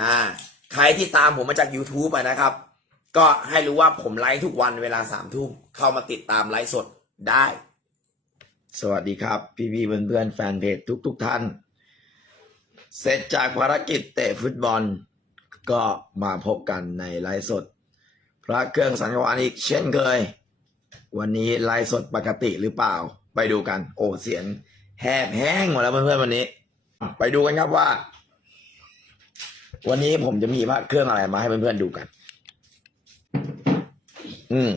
อ่าใครที่ตามผมมาจาก YouTube อะนะครับ ก็ให้รู้ว่าผมไลฟ์ทุกวันเวลาสามทุ่มเข้ามาติดตามไลฟ์สดได้ สวัสดีครับ พี่พี่เพื่อนเพื่อนๆแฟนเพจทุกทุกๆท่าน เสร็จจากภารกิจเตะฟุตบอล ก็มาพบกันในไลฟ์สด พระเครื่องสังฆวานอีกเช่นเคย วันนี้ไลฟ์สดปกติหรือเปล่า ไปดูกัน โอ้เสียงแหบแห้งหมดแล้วเพื่อนๆวันนี้ ไปดูกันครับว่า วันนี้ผมจะมีพระเครื่องอะไรมาให้เพื่อนๆดูกัน อืม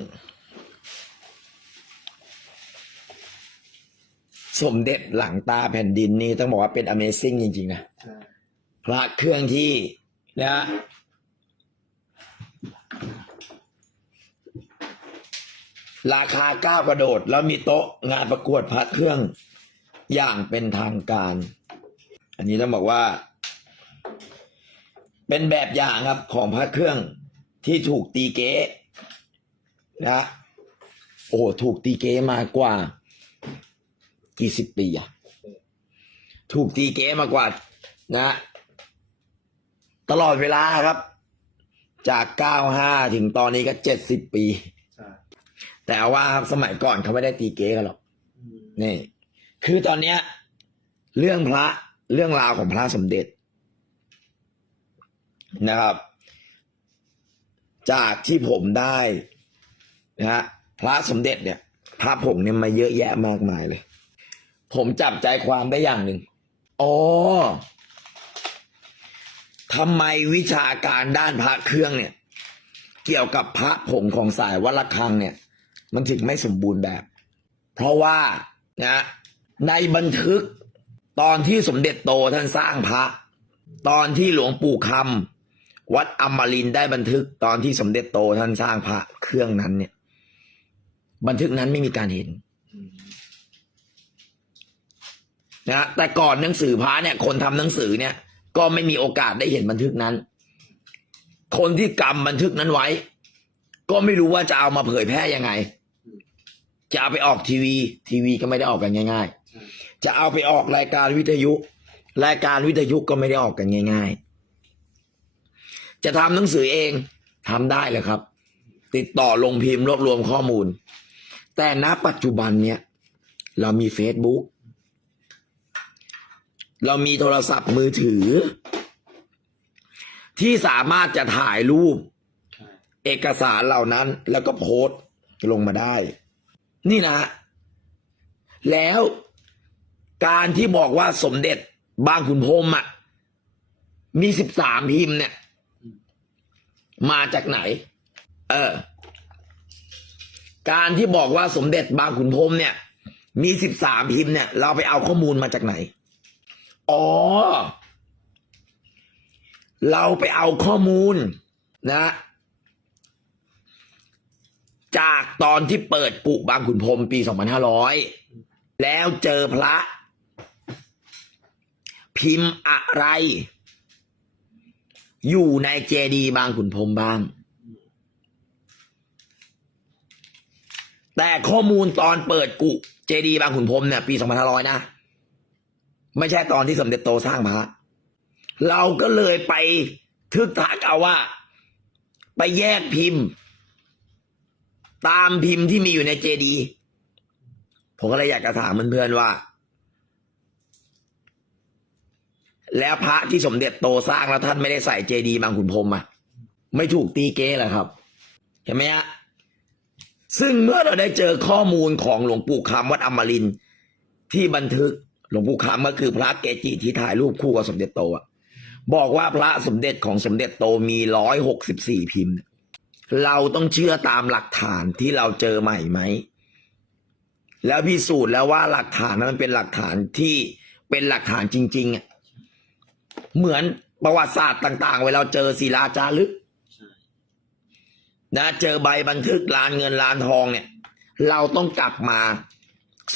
สมเด็จหลังตาแผ่นดินนี่ต้องบอกว่าเป็น Amazing จริง ๆ นะใช่พระเครื่องที่นะ ราคาก้าวกระโดด แล้วมีโต๊ะงานประกวดพระเครื่องอย่างเป็นทางการ อันนี้ต้องบอกว่า เป็นแบบอย่างครับของพระเครื่องที่ถูกตีเก๊นะโอ้ถูกตีเก๊มากกว่า กี่สิบปีอะถูกตีเก๊มากกว่านะ ตลอดเวลาครับ จาก95ถึงตอนนี้ก็70ปีใช่แต่ว่าครับสมัยก่อนเขาไม่ได้ตีเก๊กันหรอกอืมนี่ คือตอนเนี้ย เรื่องพระเรื่องราวของพระสมเด็จ นะครับ จากที่ผมได้นะฮะพระสมเด็จเนี่ยพระผงเนี่ยมาเยอะแยะมากมายเลย ผมจับใจความได้อย่างหนึ่งอ๋อทำไมวิชาการด้านพระเครื่องเนี่ย เกี่ยวกับพระผงของสายวัดระฆังเนี่ย มันถึงไม่สมบูรณ์แบบ เพราะว่านะในบันทึกตอนที่สมเด็จโตท่านสร้างพระ ตอนที่หลวงปู่คำ วัดอมรินทร์ได้บันทึกตอนที่สมเด็จโตท่านสร้างพระเครื่องนั้นเนี่ย บันทึกนั้นไม่มีการเห็นอืมนะแต่ก่อนหนังสือพระเนี่ย คนทำหนังสือเนี่ย ก็ไม่มีโอกาสได้เห็นบันทึกนั้น คนที่กำบันทึกนั้นไว้ ก็ไม่รู้ว่าจะเอามาเผยแพร่ยังไง จะเอาไปออกทีวี ทีวีก็ไม่ได้ออกกันง่ายใช่ๆจะเอาไปออกรายการวิทยุ รายการวิทยุก็ไม่ได้ออกกันง่าย ๆ จะทำหนังสือเองทำได้เลยครับ ติดต่อลงพิมพ์รวบรวมข้อมูล แต่ณปัจจุบันเนี่ย เรามี Facebook เรามีโทรศัพท์มือถือ ที่สามารถจะถ่ายรูป เอกสารเหล่านั้นแล้วก็โพสต์ลงมาได้ นี่นะ แล้วการที่บอกว่าสมเด็จบางขุนพรมอะ มีสิบสามพิมพ์เนี่ย มาจากไหน เออ การที่บอกว่าสมเด็จบางขุนพรมเนี่ย มีสิบสามพิมพ์เนี่ย เราไปเอาข้อมูลมาจากไหน อ๋อ เราไปเอาข้อมูลนะ จากตอนที่เปิดกุบางขุนพรมปี2500แล้วเจอพระ พิมพ์อะไร อยู่ในเจดีย์บางขุนพรหมบ้าง แต่ข้อมูลตอนเปิดกุเจดีย์บางขุนพรหมเนี่ย ปี2500นะ ไม่ใช่ตอนที่สมเด็จโตสร้างพระเราก็เลยไปทึกทักเอาว่า ไปแยกพิมพ์ ตามพิมพ์ที่มีอยู่ในเจดีย์ผมก็เลยอยากจะถามเพื่อนๆว่า แล้วพระที่สมเด็จโตสร้างแล้วท่านไม่ได้ใส่เจดีย์บางขุนพรหมอะไม่ถูกตีเก้เหรอครับเห็นไหมฮะซึ่งเมื่อเราได้เจอข้อมูลของหลวงปู่คำวัดอมรินที่บันทึกหลวงปู่คำก็คือพระเกจิที่ถ่ายรูปคู่กับสมเด็จโตอะบอกว่าพระสมเด็จของสมเด็จโตมีร้อยหกสิบสี่พิมพ์ เราต้องเชื่อตามหลักฐานที่เราเจอใหม่ไหม แล้วพิสูจน์แล้วว่าหลักฐานนั้นมันเป็นหลักฐานที่เป็นหลักฐานจริงๆอะ เหมือนประวัติศาสตร์ต่าง ๆ เวลาเจอศิลาจารึกนะเจอใบบันทึกลานเงินลานทองเนี่ย เราต้องกลับมา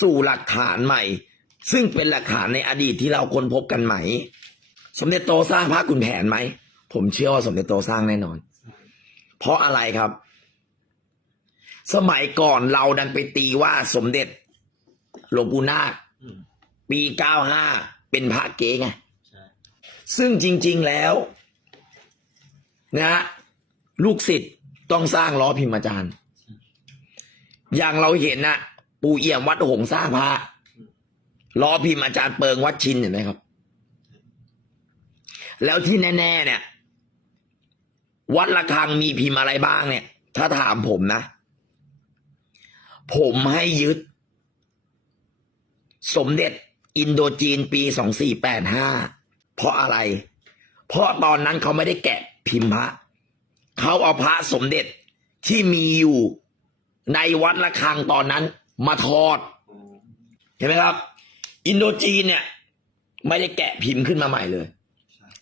สู่หลักฐานใหม่ ซึ่งเป็นหลักฐานในอดีตที่เราค้นพบกันไหม สมเด็จโตสร้างพระขุนแผนไหม ผมเชื่อว่าสมเด็จโตสร้างแน่นอน เพราะอะไรครับ สมัยก่อนเราดันไปตีว่าสมเด็จหลวงปู่นาคปีเก้าห้าเป็นพระเก๊ไง ซึ่งจริง ๆแล้วนะฮะลูกศิษย์ต้องสร้างล้อพิมพ์อาจารย์ อย่างเราเห็นนะปู่เอี่ยมวัดหงส์สร้างพระล้อพิมพ์อาจารย์เปิงวัดชินเห็นไหมครับ แล้วที่แน่ ๆ เนี่ย วัดระฆังมีพิมพ์อะไรบ้างเนี่ย ถ้าถามผมนะ ผมให้ยึด สมเด็จอินโดจีนปีสองสี่แปดห้า เพราะอะไร เพราะตอนนั้นเขาไม่ได้แกะพิมพ์พระ เขาเอาพระสมเด็จที่มีอยู่ในวัดระฆังตอนนั้น มาทอด เห็นไหมครับ อินโดจีนเนี่ย ไม่ได้แกะพิมพ์ขึ้นมาใหม่เลย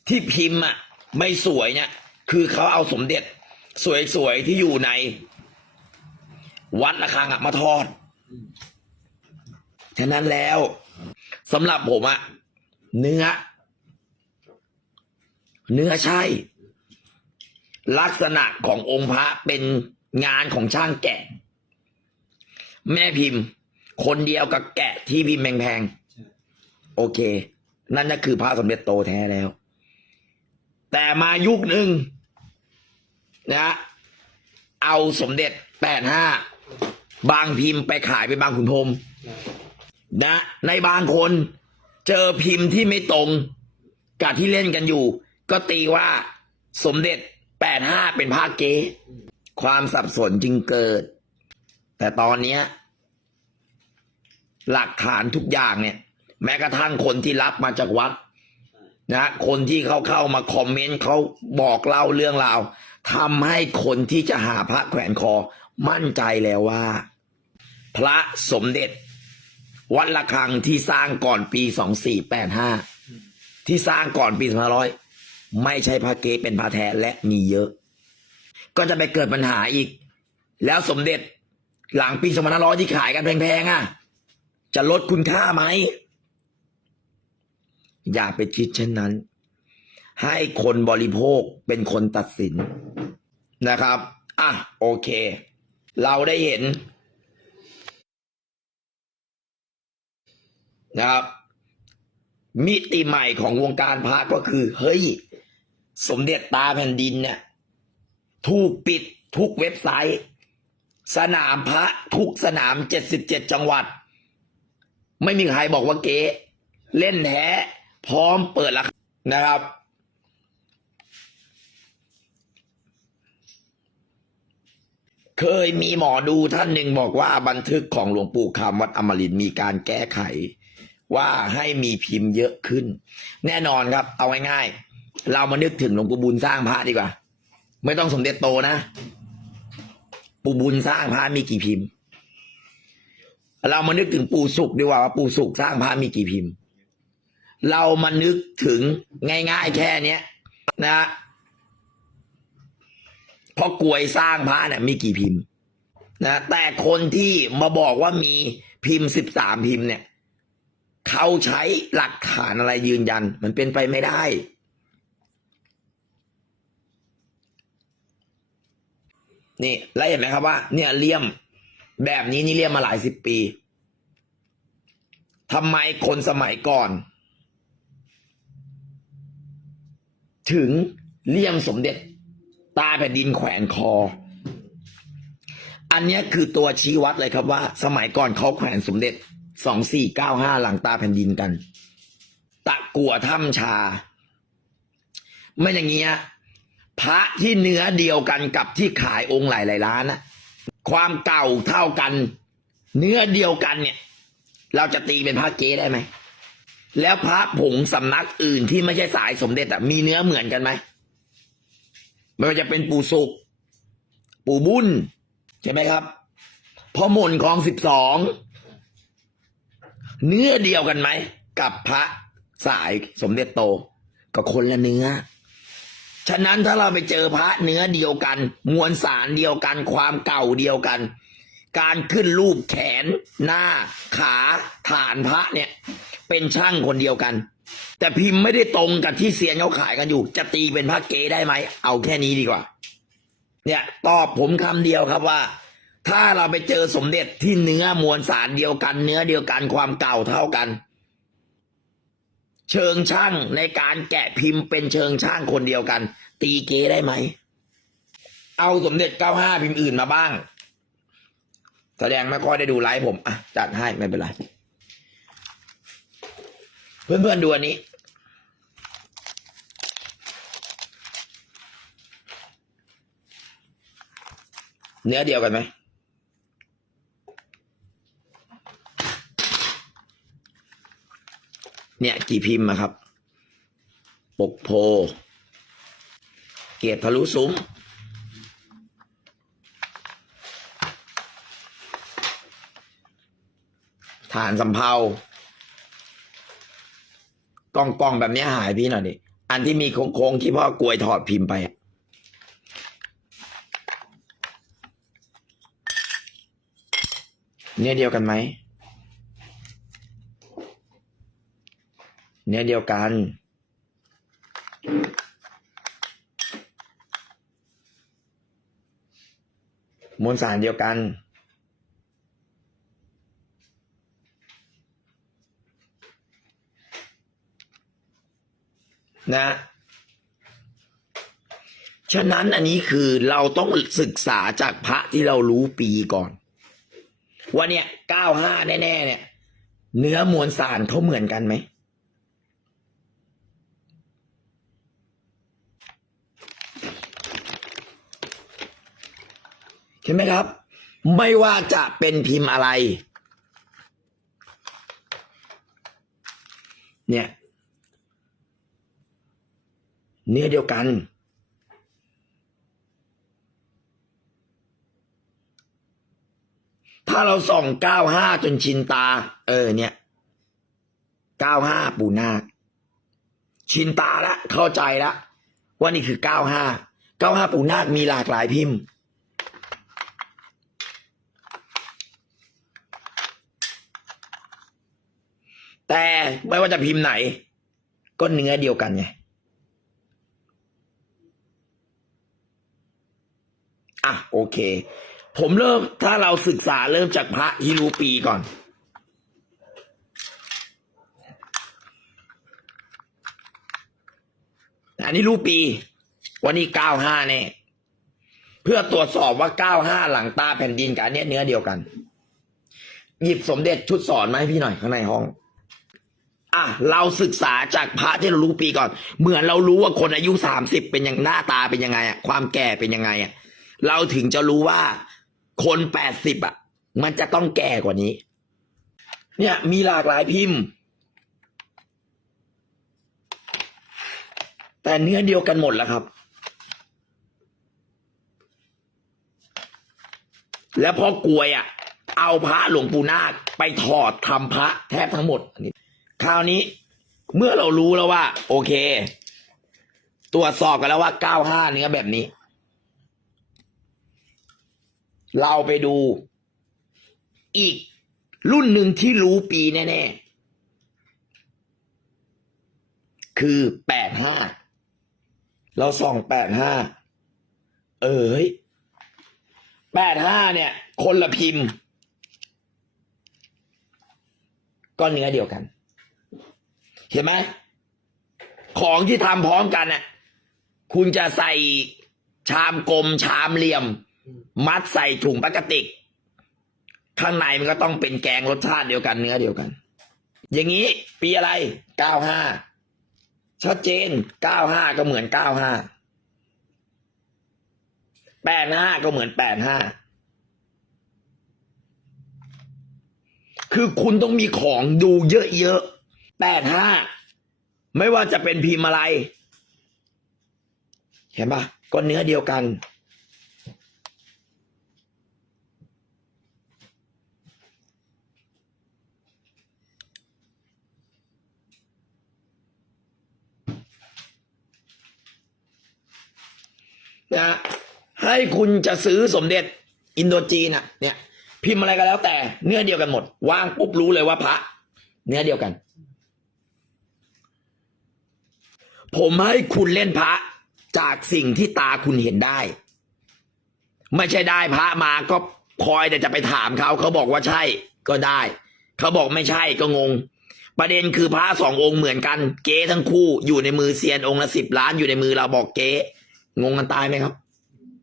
ที่พิมพ์อะไม่สวยเนี่ย คือเขาเอาสมเด็จ สวยๆที่อยู่ใน วัดระฆังอะมาทอดฉะนั้นแล้วสำหรับผมอะเนื้อ เนื้อใช่ ลักษณะขององค์พระเป็นงานของช่างแกะ แม่พิมพ์ คนเดียวกับแกะที่พิมพ์แพงๆโอเค นั่นก็คือพระสมเด็จโตแท้แล้ว แต่มายุคหนึ่งนะเอาสมเด็จแปดห้าบางพิมพ์ไปขายไปบางขุนพรมนะในบางคนเจอพิมพ์ที่ไม่ตรงกับที่เล่นกันอยู่ ก็ตีว่าสมเด็จแปดห้าเป็นภาคเกความสับสนจึงเกิด แต่ตอนเนี้ย หลักฐานทุกอย่างเนี่ย แม้กระทั่งคนที่รับมาจากวัดนะคนที่เขาเข้ามาคอมเมนต์เขาบอกเล่าเรื่องราวทำให้คนที่จะหาพระแขวนคอ มั่นใจแล้วว่า พระสมเด็จ วัดระฆังที่สร้างก่อนปีสองสี่แปดห้าที่สร้างก่อนปีสองร้อย ไม่ใช่พระเกเป็นพระแท้และมีเยอะ ก็จะไปเกิดปัญหาอีก แล้วสมเด็จหลังปีสองพันห้าร้อยที่ขายกันแพงๆอะ จะลดคุณค่าไหม อย่าไปคิดเช่นนั้น ให้คนบริโภคเป็นคนตัดสินนะครับ อะ โอเค เราได้เห็น นะครับ มิติใหม่ของวงการพระก็คือ เฮ้ย สมเด็จตาแผ่นดินเนี่ยถูกปิดทุกเว็บไซต์ สนามพระทุกสนามเจ็ดสิบเจ็ดจังหวัด ไม่มีใครบอกว่าเก๊เล่นแท้พร้อมเปิดราคานะครับ เคยมีหมอดูท่านหนึ่งบอกว่าบันทึกของหลวงปู่คำวัดอมรินมีการแก้ไข ว่าให้มีพิมพ์เยอะขึ้น แน่นอนครับ เอาง่ายๆ เรามานึกถึงหลวงปู่บุญสร้างพระดีกว่า ไม่ต้องสมเด็จโตนะปู่บุญสร้างพระมีกี่พิมพ์ เรามานึกถึงปู่สุขดีกว่าว่าปู่สุขสร้างพระมีกี่พิมพ์ เรามานึกถึงง่ายๆแค่เนี้ยนะเพราะกลวยสร้างพระเนี่ยมีกี่พิมพ์นะแต่คนที่มาบอกว่ามีพิมพ์สิบสามพิมพ์เนี่ย เขาใช้หลักฐานอะไรยืนยัน มันเป็นไปไม่ได้ นี่แล้วเห็นไหมครับว่า เนี่ยเลี่ยม แบบนี้นี่เลี่ยมมาหลายสิบปีทำไมคนสมัยก่อน ถึงเลี่ยมสมเด็จตาแผ่นดินแขวนคอ อันนี้คือตัวชี้วัดเลยครับว่า สมัยก่อนเขาแขวนสมเด็จสองสี่เก้าห้าหลังตาแผ่นดินกัน ตะกัวถ้ำชา ไม่อย่างเงี้ย พระที่เนื้อเดียวกันกับที่ขายองค์หลายหลายๆล้านนะความเก่าเท่ากัน เนื้อเดียวกันเนี่ย เราจะตีเป็นพระเก๊ได้ไหมแล้วพระผงสำนักอื่นที่ไม่ใช่สายสมเด็จอะมีเนื้อเหมือนกันไหมไม่ว่าจะเป็นปู่สุกปู่บุญใช่ไหมครับพ่อมนคลองสิบสองเนื้อเดียวกันไหม กับพระสายสมเด็จโตก็คนละเนื้อ ฉะนั้นถ้าเราไปเจอพระเนื้อเดียวกัน มวลสารเดียวกัน ความเก่าเดียวกัน การขึ้นรูปแขน หน้า ขาฐานพระเนี่ย เป็นช่างคนเดียวกัน แต่พิมพ์ไม่ได้ตรงกับที่เซียนเขาขายกันอยู่ จะตีเป็นพระเกได้ไหม เอาแค่นี้ดีกว่า เนี่ย ตอบผมคำเดียวครับว่า ถ้าเราไปเจอสมเด็จที่เนื้อมวลสารเดียวกัน เนื้อเดียวกันความเก่าเท่ากัน เชิงช่างในการแกะพิมพ์เป็นเชิงช่างคนเดียวกัน ตีเกได้ไหม เอาสมเด็จเก้าห้าพิมพ์อื่นมาบ้าง แสดงไม่ค่อยได้ดูไลฟ์ผมอะจัดให้ไม่เป็นไร เพื่อนๆดูอันนี้เนื้อเดียวกันไหม เนี่ยกี่พิมพ์อะครับ ปกโพ เกียรติทะลุซุ้ม ฐานสำเภากล่องกล่องแบบนี้หายพี่หน่อยดิอันที่มีโค้งๆที่พ่อกลวยถอดพิมพ์ไปเนี่ยเดียวกันไหม เนี่ยเดียวกัน มวลสารเดียวกัน นะ ฉะนั้นอันนี้คือเราต้องศึกษาจากพระที่เรารู้ปีก่อน ว่าเนี่ยเก้าห้าแน่ ๆ เนี่ย เนื้อมวลสารเขาเหมือนกันไหม เห็นไหมครับ ไม่ว่าจะเป็นพิมพ์อะไร เนี่ยเนื้อเดียวกัน ถ้าเราส่องเก้าห้าจนชินตา เออเนี่ยเก้าห้าปูนาคชินตาละเข้าใจละว่านี่คือเก้าห้าเก้าห้าปูนาคมีหลากหลายพิมพ์ แต่ไม่ว่าจะพิมพ์ไหน ก็เนื้อเดียวกันไงอะโอเค ผมเริ่มถ้าเราศึกษาเริ่มจากพระที่รู้ปีก่อน อันนี้รูปี วันนี้เก้าห้าเนี่ยเพื่อตรวจสอบว่าเก้าห้าหลังตาแผ่นดินกับอันเนี้ยเนื้อเดียวกัน หยิบสมเด็จชุดสอนมาให้พี่หน่อยข้างในห้อง อะเราศึกษาจากพระที่เรารู้ปีก่อน เหมือนเรารู้ว่าคนอายุสามสิบเป็นอย่างหน้าตาเป็นยังไงอะความแก่เป็นยังไงอะเราถึงจะรู้ว่าคนแปดสิบอะมันจะต้องแก่กว่านี้ เนี่ยมีหลากหลายพิมพ์ แต่เนื้อเดียวกันหมดแล้วครับ แล้วพอกลวยอะเอาพระหลวงปู่นาคไปถอดทำพระแทบทั้งหมดอันนี้ คราวนี้ เมื่อเรารู้แล้วว่า โอเค ตรวจสอบกันแล้วว่าเก้าห้าเนื้อแบบนี้ เราไปดู อีกรุ่นหนึ่งที่รู้ปีแน่ๆ คือแปดห้าเราส่องแปดห้าเออเฮ้ยแปดห้าเนี่ย คนละพิมพ์ ก็เนื้อเดียวกัน เห็นไหมของที่ทำพร้อมกันน่ะ คุณจะใส่ชามกลมชามเหลี่ยม มัดใส่ถุงพลาสติก ข้างในมันก็ต้องเป็นแกงรสชาติเดียวกันเนื้อเดียวกัน อย่างนี้ปีอะไรเก้าห้าชัดเจนเก้าห้าก็เหมือนเก้าห้าแปดห้าก็เหมือนแปดห้าคือคุณต้องมีของดูเยอะๆ แปดห้าไม่ว่าจะเป็นพิมพ์อะไร เห็นปะก็เนื้อเดียวกัน นะ ให้คุณจะซื้อสมเด็จอินโดจีนอะเนี่ย พิมพ์อะไรก็แล้วแต่ เนื้อเดียวกันหมด วางปุ๊บรู้เลยว่าพระ เนื้อเดียวกัน ผมให้คุณเล่นพระ จากสิ่งที่ตาคุณเห็นได้ ไม่ใช่ได้พระมาก็คอยแต่จะไปถามเขาเขาบอกว่าใช่ก็ได้ เขาบอกไม่ใช่ก็งง ประเด็นคือพระสององค์เหมือนกัน เก๊ทั้งคู่อยู่ในมือเซียนองค์ละสิบล้านอยู่ในมือเราบอกเก๊งงกันตายไหมครับ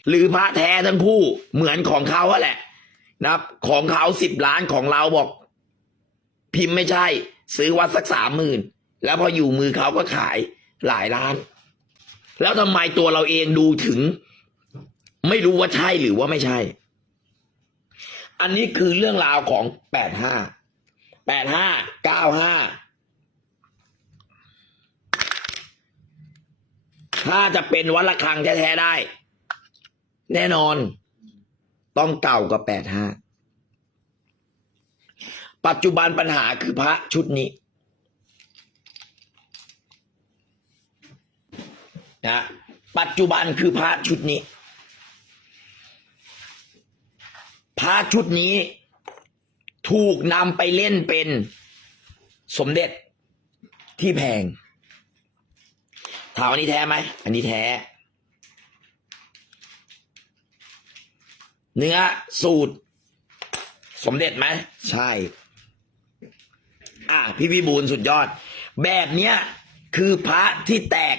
หรือพระแท้ทั้งคู่เหมือนของเขาอะแหละ นะครับ ของเขาสิบล้านของเราบอก พิมพ์ไม่ใช่ ซื้อวัดสักสามหมื่นแล้วพออยู่มือเขาก็ขาย หลายล้าน แล้วทำไมตัวเราเองดูถึง ไม่รู้ว่าใช่หรือว่าไม่ใช่ อันนี้คือเรื่องราวของแปดห้าแปดห้าเก้าห้าถ้าจะเป็นวัดระฆังแท้ๆได้ แน่นอน ต้องเก่ากว่าแปดห้าปัจจุบันปัญหาคือพระชุดนี้ นะปัจจุบันคือพระชุดนี้พระชุดนี้ถูกนำไปเล่นเป็นสมเด็จที่แพงถามอันนี้แท้ไหม อันนี้แท้ เนื้อสูตร สมเด็จไหม ใช่ อะ พี่วิบูลย์สุดยอด แบบเนี้ย คือพระที่แตก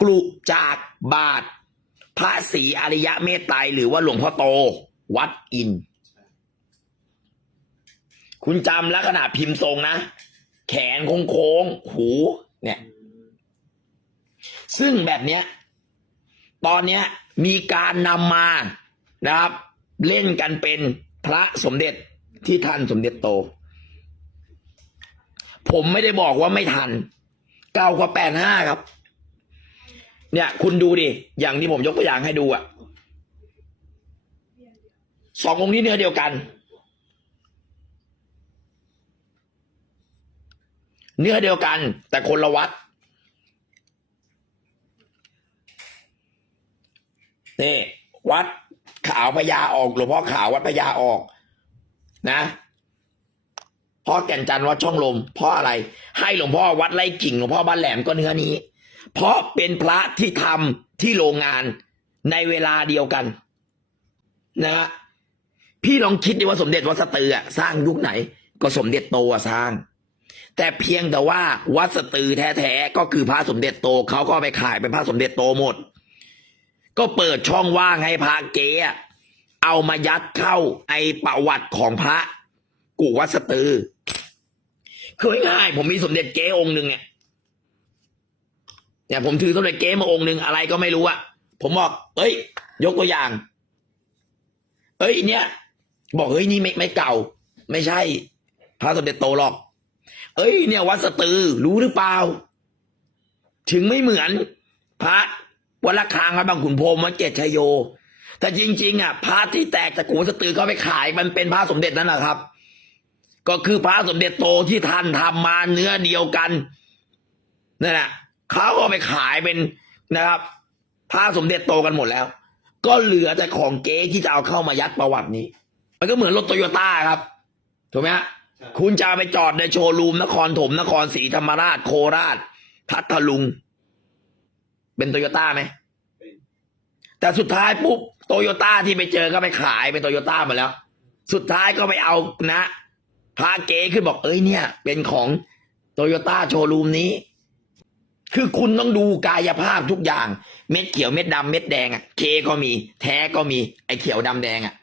กลุจากบาท พระศรีอริยะเมตไตรหรือว่าหลวงพ่อโต วัดอิน คุณจำลักษณะพิมพ์ทรงนะ แขนโค้งๆหู เนี่ย ซึ่งแบบเนี้ย ตอนเนี้ยมีการนำมานะครับ เล่นกันเป็นพระสมเด็จที่ทันสมเด็จโต ผมไม่ได้บอกว่าไม่ทัน เก่ากว่าแปดห้าครับ เนี่ย คุณดูดิ อย่างที่ผมยกตัวอย่างให้ดูอะสององค์นี้เนื้อเดียวกัน เนื้อเดียวกัน แต่คนละวัดนี่วัดขาวพญาออกหลวงพ่อขาววัดพญาออก นะพ่อแก่นจันทร์วัดช่องลมเพราะอะไร ให้หลวงพ่อวัดไร่กิ่งหลวงพ่อบ้านแหลมก็เนื้อนี้ เพราะเป็นพระที่ทำที่โรงงานในเวลาเดียวกัน นะฮะพี่ลองคิดดิว่าสมเด็จวัดสตืออสร้างยุคไหน ก็สมเด็จโตสร้าง แต่เพียงแต่ว่าวัดสตือแท้ๆก็คือพระสมเด็จโตเขาก็ไปขายเป็นพระสมเด็จโตหมด ก็เปิดช่องว่างให้พระเก๊อะเอามายัดเข้าไอประวัติของพระกูวัดสตือคือง่ายผมมีสมเด็จเก๊องค์หนึ่งเนี่ย เนี่ยผมถือสมเด็จเก๊มาองค์หนึ่งอะไรก็ไม่รู้อะผมบอก เอ้ย ยกตัวอย่าง เอ้ย เนี่ย บอกเฮ้ยนี่ไม่ไม่เก่า ไม่ใช่ พระสมเด็จโตหรอก เอ้ย เนี่ยวัดสตือรู้หรือเปล่า ถึงไม่เหมือน พระวัดละคางวัดบางขุนพรมวัดเกตชยโย แต่จริง ๆ อะพระที่แตกจากกูสตือก็ไปขายมันเป็นพระสมเด็จนั่นแหละครับ ก็คือพระสมเด็จโตที่ท่านทำมาเนื้อเดียวกันนั่นแหละ เขาก็เอาไปขายเป็นนะครับพระสมเด็จโตกันหมดแล้ว ก็เหลือแต่ของเก๊ที่จะเอาเข้ามายัดประวัตินี้ มันก็เหมือนรถโตโยต้าครับถูกไหมฮะคุณจะเอาไปจอดในโชว์รูมนครถมนครศรีธรรมราชโคราชพัทลุง เป็นโตโยต้าไหมเป็นแต่สุดท้ายปุ๊บโตโยต้าที่ไปเจอก็ไปขายเป็นโตโยต้าหมดแล้ว สุดท้ายก็ไปเอานะพาเก๋ขึ้นบอกเอ้ยเนี่ย เป็นของโตโยต้าโชว์รูมนี้ คือคุณต้องดูกายภาพทุกอย่าง เม็ดเขียวเม็ดดำเม็ดแดงอะเคก็มี แท้ก็มี ไอ้เขียวดำแดงอะ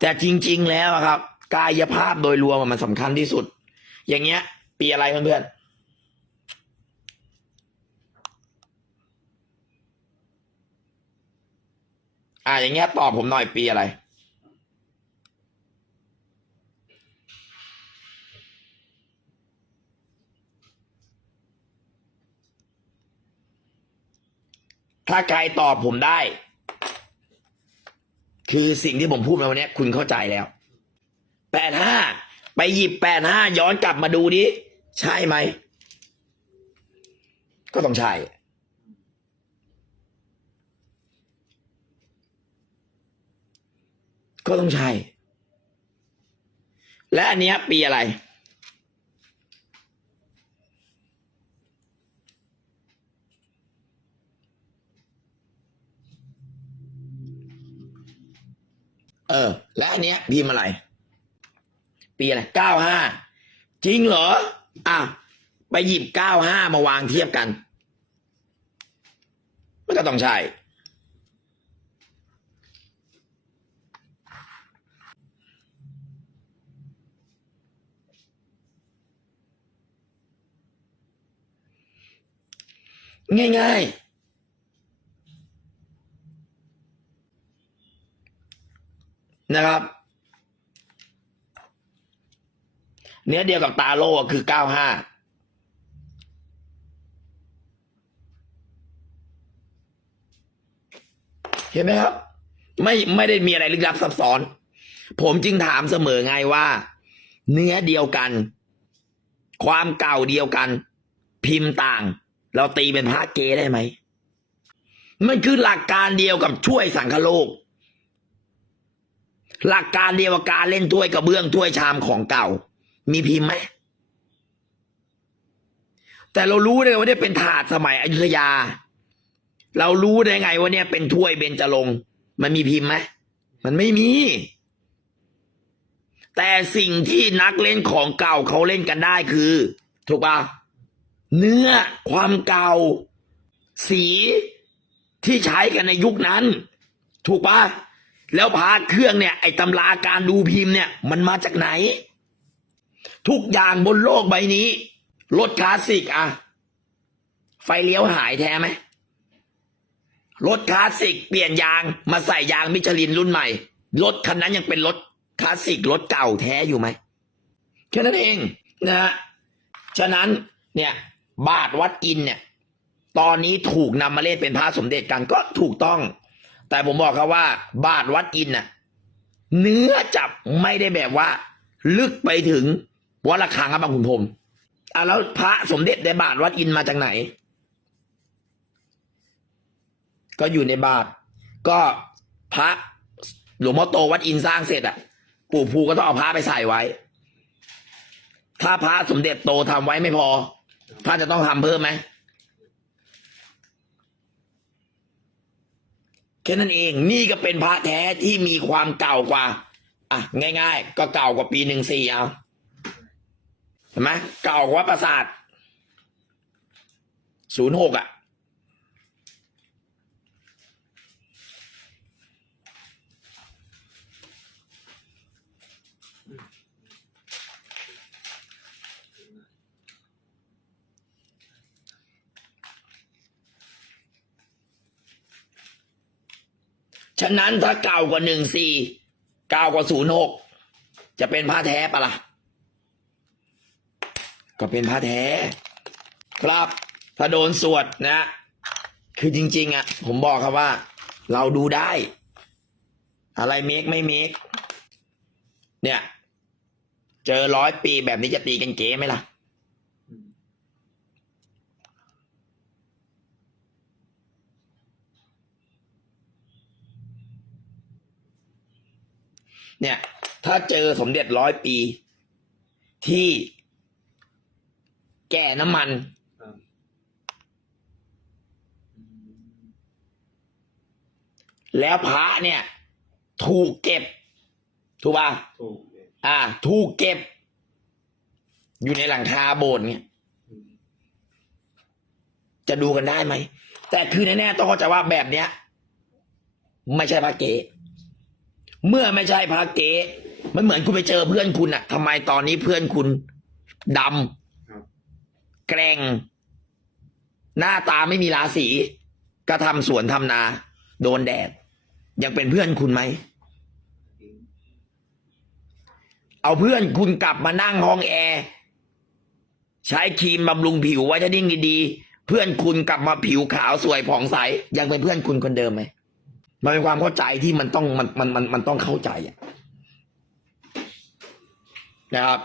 แต่จริง ๆ แล้วอะครับ กายภาพโดยรวมอะมันสำคัญที่สุด อย่างเงี้ย ปีอะไรเพื่อนๆอ่าอย่างเงี้ยตอบผมหน่อยปีอะไร ถ้าใครตอบผมได้ คือสิ่งที่ผมพูดมาวันนี้คุณเข้าใจแล้วแปดห้าไปหยิบแปดห้าย้อนกลับมาดูดิใช่ไหม ก็ต้องใช่ ก็ต้องใช่ และอันเนี้ยปีอะไร เออ และอันเนี้ยพิมพ์อะไร ปีอะไรเก้าห้าจริงเหรอ อะ ไปหยิบเก้าห้ามาวางเทียบกัน มันก็ต้องใช่ ง่ายๆ นะครับ เนื้อเดียวกับตาโล่คือเก้าห้าเห็นไหมครับ ไม่ไม่ได้มีอะไรลึกลับซับซ้อน ผมจึงถามเสมอไงว่า เนื้อเดียวกัน ความเก่าเดียวกัน พิมพ์ต่าง เราตีเป็นพระเกได้ไหม มันคือหลักการเดียวกับช่วยสังคโลก หลักการเดียวกับการเล่นถ้วยกระเบื้องถ้วยชามของเก่า มีพิมพ์ไหมแต่เรารู้เลยว่าเนี่ยเป็นถาดสมัยอยุธยา เรารู้ได้ไงว่าเนี่ยเป็นถ้วยเบญจรงมันมีพิมพ์ไหมมันไม่มี แต่สิ่งที่นักเล่นของเก่าเขาเล่นกันได้คือ ถูกปะเนื้อความเก่า สีที่ใช้กันในยุคนั้น ถูกปะ แล้วพาเครื่องเนี่ยไอ้ตำราการดูพิมพ์เนี่ยมันมาจากไหน ทุกอย่างบนโลกใบนี้รถคลาสสิกอะไฟเลี้ยวหายแท้ไหมรถคลาสสิกเปลี่ยนยางมาใส่ยางมิชลินรุ่นใหม่รถคันนั้นยังเป็นรถคลาสสิกรถเก่าแท้อยู่ไหมแค่นั้นเองนะฮะฉะนั้นเนี่ยบาทวัดอินเนี่ย ตอนนี้ถูกนำมาเล่นเป็นพระสมเด็จกันก็ถูกต้อง แต่ผมบอกครับว่า บาทวัดอินน่ะ เนื้อจับไม่ได้แบบว่า ลึกไปถึงวัดระฆังครับบางขุนพรมอะแล้วพระสมเด็จในบาทวัดอินมาจากไหน ก็อยู่ในบาท ก็พระหลวงพ่อโตวัดอินสร้างเสร็จอะ ปู่ภูก็ต้องเอาพระไปใส่ไว้ ถ้าพระสมเด็จโตทำไว้ไม่พอท่านจะต้องทำเพิ่มไหม แค่นั้นเองนี่ก็เป็นพระแท้ที่มีความเก่ากว่า อะ ง่าย ๆ ก็เก่ากว่าปีหนึ่งสี่เอาเห็นไหมเก่ากว่าประสาทศูนย์หกอะ ฉะนั้นถ้าเก่ากว่าหนึ่งสี่เก่ากว่าศูนย์หกจะเป็นผ้าแท้ปะล่ะ ก็เป็นผ้าแท้ ครับถ้าโดนสวดนะ คือจริง ๆอะ ผมบอกครับว่า เราดูได้ อะไรเมคไม่เมคเนี่ย เจอร้อยปีแบบนี้จะตีกันเก๋ไหมล่ะ เนี่ย ถ้าเจอสมเด็จร้อยปีที่แก่น้ำมันครับอืมแล้วพระเนี่ย ถูกเก็บ ถูกป่ะถูกเลยอ่า ถูกเก็บ อยู่ในหลังคาโบสถ์เนี่ยอืมจะดูกันได้ไหม แต่คือแน่ๆต้องเข้าใจว่าแบบเนี้ย ไม่ใช่พระเก๋ เมื่อไม่ใช่พระเก๋มันเหมือนคุณไปเจอเพื่อนคุณอะทำไมตอนนี้เพื่อนคุณดำแกร่ง หน้าตาไม่มีราศีก็ทำสวนทำนา โดนแดด ยังเป็นเพื่อนคุณไหม เอาเพื่อนคุณกลับมานั่งห้องแอร์ ใช้ครีมบำรุงผิวไว้ถ้าดิ้งดี เพื่อนคุณกลับมาผิวขาวสวยผ่องใส ยังเป็นเพื่อนคุณคนเดิมไหม มันเป็นความเข้าใจที่มันต้องมันมันมันมันต้องเข้าใจอะนะครับ